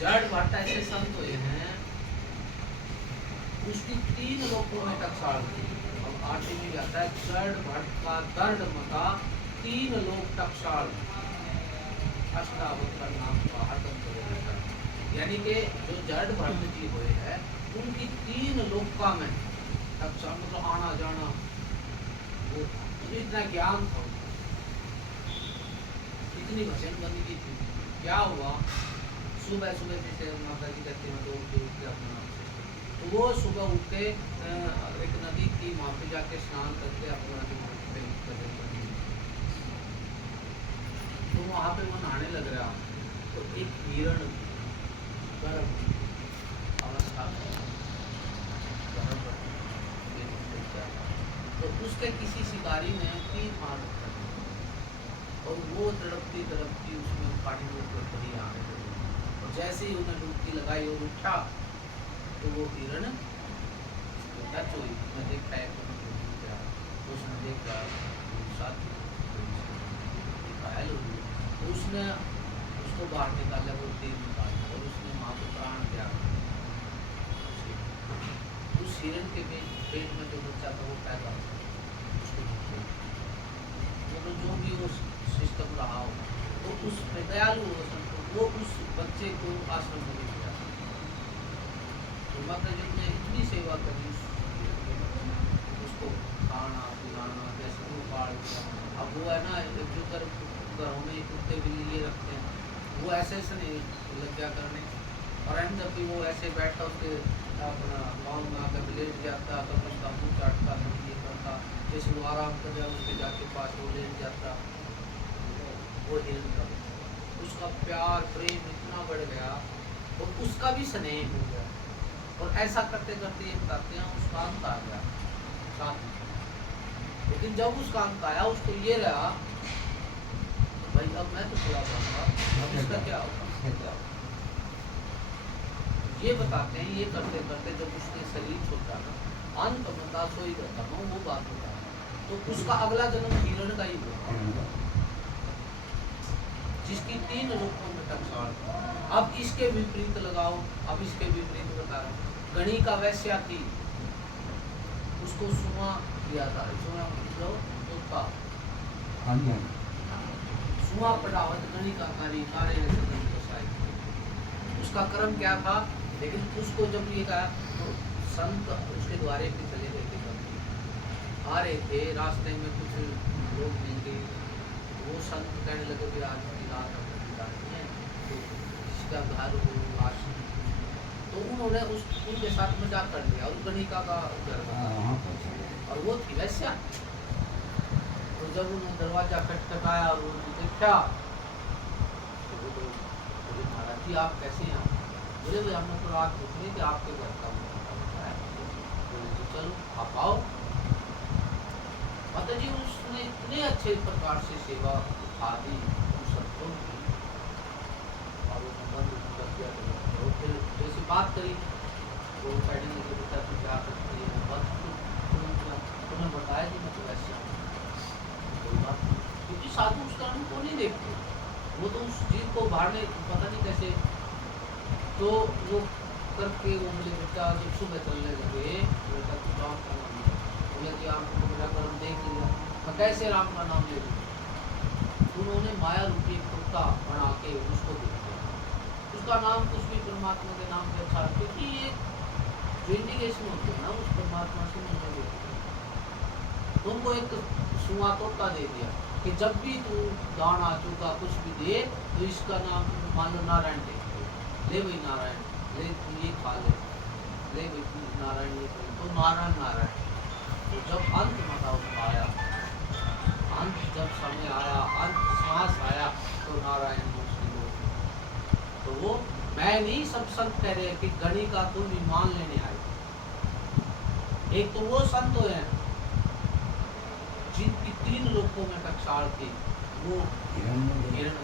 जड़ भट्ट ऐसे संत हुए हैं, उसकी 3 लोकों में टकसाल थी। अब आटे में जाता है जड़ भट्ट का दर्द मता 3 लोक टकसाल, अष्टावक्र नाम का हरदम करे रहता है। यानी कि जो जड़ भट्ट जी हुए हैं उनकी 3 लोका में टकसाल मतलब आना जाना, वो इतना ज्ञान था, इतनी भजन बनी की थी। क्या हुआ, सुबह सुबह जैसे माता जी कहते हैं तो उठ के अपना, तो वो सुबह उठ के एक नदी थी वहाँ पे जाके स्नान करके अपना तो वहाँ पे वो नहाने लग रहा, तो एक हिरण गर्भ अवस्था तो उसके किसी शिकारी ने तीर मार और वो तड़पती तड़पती उसमें पानी में पड़ी आने लगी, और जैसे ही उन्हें डुबकी लगाई और उठा तो वो हिरण टच हुई, उसने देखा है तो उसने देखा साथी घायल हो गई, तो उसने उसको बाहर निकाला, वो तीर निकाला और उसने माँ को प्राण त्याग। उस हिरण के पेट में जो बच्चा था वो पैदा उसको मतलब जो भी वो सिस्टम रहा हो, तो उस दयालु वो उस बच्चे को आश्रम में ले गया। तो माता जी ने इतनी सेवा करी, उसको खाना पिलाना जैसे वो पाल दिया। अब वो है ना जो घरों में कुत्ते बिल्ली ये रखते हैं, वो ऐसे नहीं मतलब क्या करने, और एंड जब भी वो ऐसे बैठा उसके अपना गाँव में आकर लेट जाता, तो उसका मुँह चाटता ये करता, जैसे वो आराम कर जाए उसके जाके पास वो लेट जाता, वो हिरण का उसका प्यार प्रेम इतना बढ़ गया और उसका भी स्नेह हो गया। और ऐसा करते करते ये बताते हैं उसका अंत आ गया साथ में। लेकिन जब उसका अंत आया उसको ये रहा भाई अब मैं तो पूरा करूँगा, अब इसका क्या होगा। ये बताते हैं ये करते करते जब उसके शरीर छोटा था अंत बंदा सोई करता हूँ वो बात होता है, तो उसका अगला जन्म हिरण का ही हुआ जिसकी 3 लोकों में टकसाल। अब इसके विपरीत लगाओ, अब इसके विपरीत बता रहा हूँ, गणिका वैश्या थी, उसको सुमा दिया था, सुमा मतलब तोता, सुमा पढ़ावत गणिका कारी कार्य उसका कर्म क्या था। लेकिन उसको जब ये कहा तो संत उसके द्वारे पे चले गए थे, आ रहे थे रास्ते में कुछ लोग मिल गए, वो संत कहने लगे कि आज की रात अपनी है तो इसका घर हो आश्रम, तो उन्होंने उनके साथ मजाक कर लिया और गणिका का घर था और वो थी वैश्या। तो जब उन्होंने दरवाजा खटखटाया और उन्होंने देखा तो वो तो महाराज जी आप कैसे हैं, बोले भाई हमने तो रात पूछनी कि आपके घर का है, बोले तो चलो आप आओ। माता जी उसने इतने अच्छे प्रकार से सेवा आदि सबको की और वो संबंध कर दिया, तो फिर जैसी बात करी वो कहने लगे बेटा तू क्या करती है, बस तुम्हें बताया कि मैं तो वैसे कोई बात नहीं, क्योंकि साधु उस कारण को नहीं देखते, वो तो उस चीज को बाहर पता नहीं कैसे, तो वो करके वो बोले बेटा जब सुबह चलने लगे बेटा तू राम का नाम ले, बोले कि आपको मेरा कर्म देख लिया, मैं कैसे राम का नाम ले लूँ। उन्होंने माया रूपी कुत्ता बना के उसको दे दिया, उसका नाम कुछ भी परमात्मा के नाम पे अच्छा, क्योंकि ये जो इंडिकेशन होती है ना उस परमात्मा से मिलने देती, तो उनको एक सुआ तोता दे दिया कि जब भी तू दाना चूका कुछ भी दे तो इसका नाम मान लो नारायण दे, ले भाई नारायण, ले तू ये खा ले भाई नारायण ये कर, तो नारायण नारायण। तो जब अंत मता उसका आया, अंत जब समय आया, अंत सांस आया तो नारायण मुश्किल हो, तो वो मैं नहीं सब संत कह रहे कि गणिका तुम ईमान लेने आए, एक तो वो संत है जिनकी 3 लोकों में टकसाल थी वो हिरण,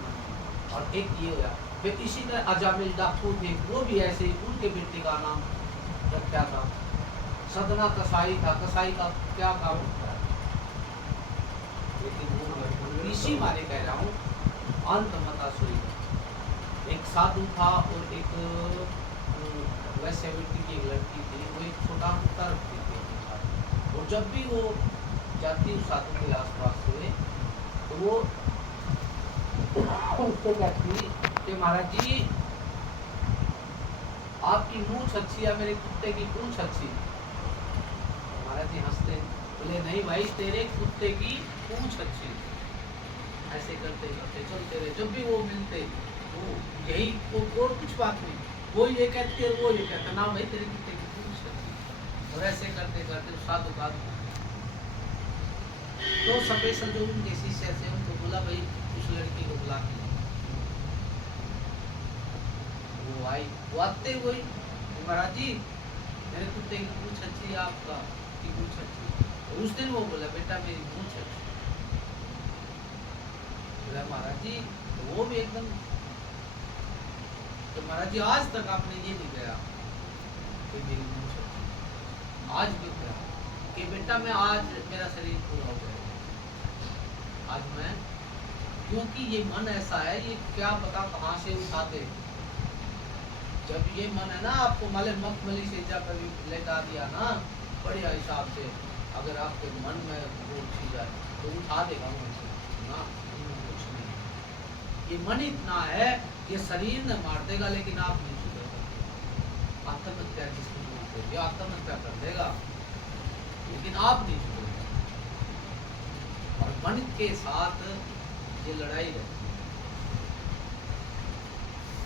और एक ये होया फिर इसी तरह अजामिल डाकू थे, वो भी ऐसे ही उनके बेटे का नाम क्या था, सदना कसाई था, कसाई का क्या काम होता है, लेकिन वो इसी मारे कह रहा हूँ अंत मता सोई, एक साधु था और एक वैसे व्यक्ति की एक लड़की थी, वो एक छोटा कुत्ता रखती थी अपने साथ। और जब भी वो जाती उस साधु के आसपास से, तो वो उससे कहती कि महाराज जी आपकी मूंछ अच्छी है, मेरे कुत्ते की पूंछ अच्छी। महाराज जी हंसते, बोले नहीं भाई, तेरे कुत्ते की पूंछ अच्छी। ऐसे करते करते चलते रहे। जब भी वो मिलते वो यही और कुछ बात नहीं, वो ये कहती और वो ये कहता, ना भाई तेरे कुत्ते की पूंछ अच्छी। और ऐसे करते करते साधु का तो स्पेशल जो उनके शिष्य थे उनको बोला भाई उस लड़की को बुला के लाओ। वो आई, वो आते हुए महाराज जी मेरे कुत्ते की पूंछ अच्छी है, आपका की पूंछ अच्छी। और उस दिन वो बोला बेटा मेरी पूंछ अच्छी। बोला महाराज जी, तो वो भी एकदम, तो महाराज जी आज तक आपने ये नहीं कहा कि मेरी पूंछ अच्छी। आज भी कहा कि बेटा मैं आज मेरा शरीर पूरा हो गया, आज मैं, क्योंकि ये मन ऐसा है, ये क्या पता कहाँ से उठाते। जब ये मन है ना आपको माले मखमली से जब लेटा दिया ना बढ़िया हिसाब से, अगर आपके मन में वो चीज है तो उठा देगा मन से ना, कुछ नहीं। ये मन इतना है ये शरीर ने मार देगा लेकिन आप नहीं सुधर सकते। आत्महत्या किसको बोलते हैं, ये आत्महत्या कर देगा लेकिन आप नहीं सुधरेगा। और मन के साथ ये लड़ाई रहती है।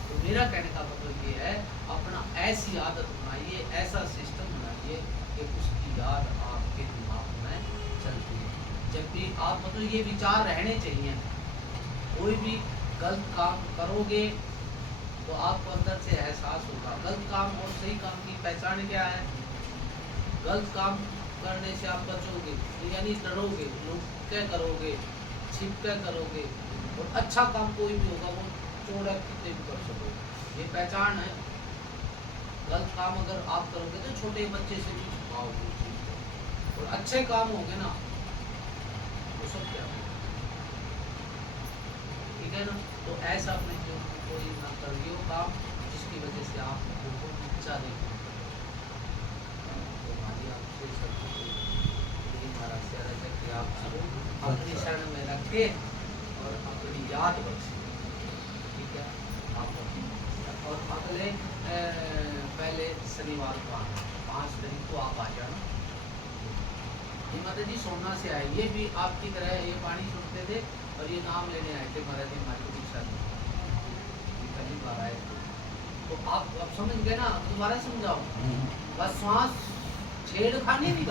तो मेरा कहने का मतलब ये है, अपना ऐसी आदत बनाइए, ऐसा सिस्टम बनाइए कि उसकी याद आपके दिमाग में चलती है। जब भी आप मतलब ये विचार रहने चाहिए, कोई भी गलत काम करोगे तो आपको अंदर से एहसास होगा। गलत काम और सही काम की पहचान क्या है? गलत काम करने से आप बचोगे यानी डरोगे, लोग क्या करोगे, छिप क्या करोगे। और अच्छा काम कोई भी होगा वो चोड़ा कितने भी कर सकोगे, ये पहचान है। गलत काम अगर आप करोगे तो छोटे बच्चे से भी छुपाओगे उस चीज को, और अच्छे काम होंगे ना वो सब क्या होगा, ठीक है ना। तो ऐसा अपने जीवन में कोई ना करिए काम जिसकी वजह से आप बहुत ऊंचा देखो। तो हमारी आपसे सब हमारा शेयर है कि आप अपनी शरण में रखे और अपनी याद बख्शे, ठीक है। आप और अगले पहले शनिवार को आना, 5 तारीख को आप आ जाना। ये माता जी सोमनाथ से आए, ये भी आपकी तरह ये पानी छूटते थे और ये नाम लेने आए थे माता जी हमारी दीक्षा में, पहली बार आए थे। तो आप अब समझ गए ना, दोबारा समझाओ, बस श्वास छेड़खानी नहीं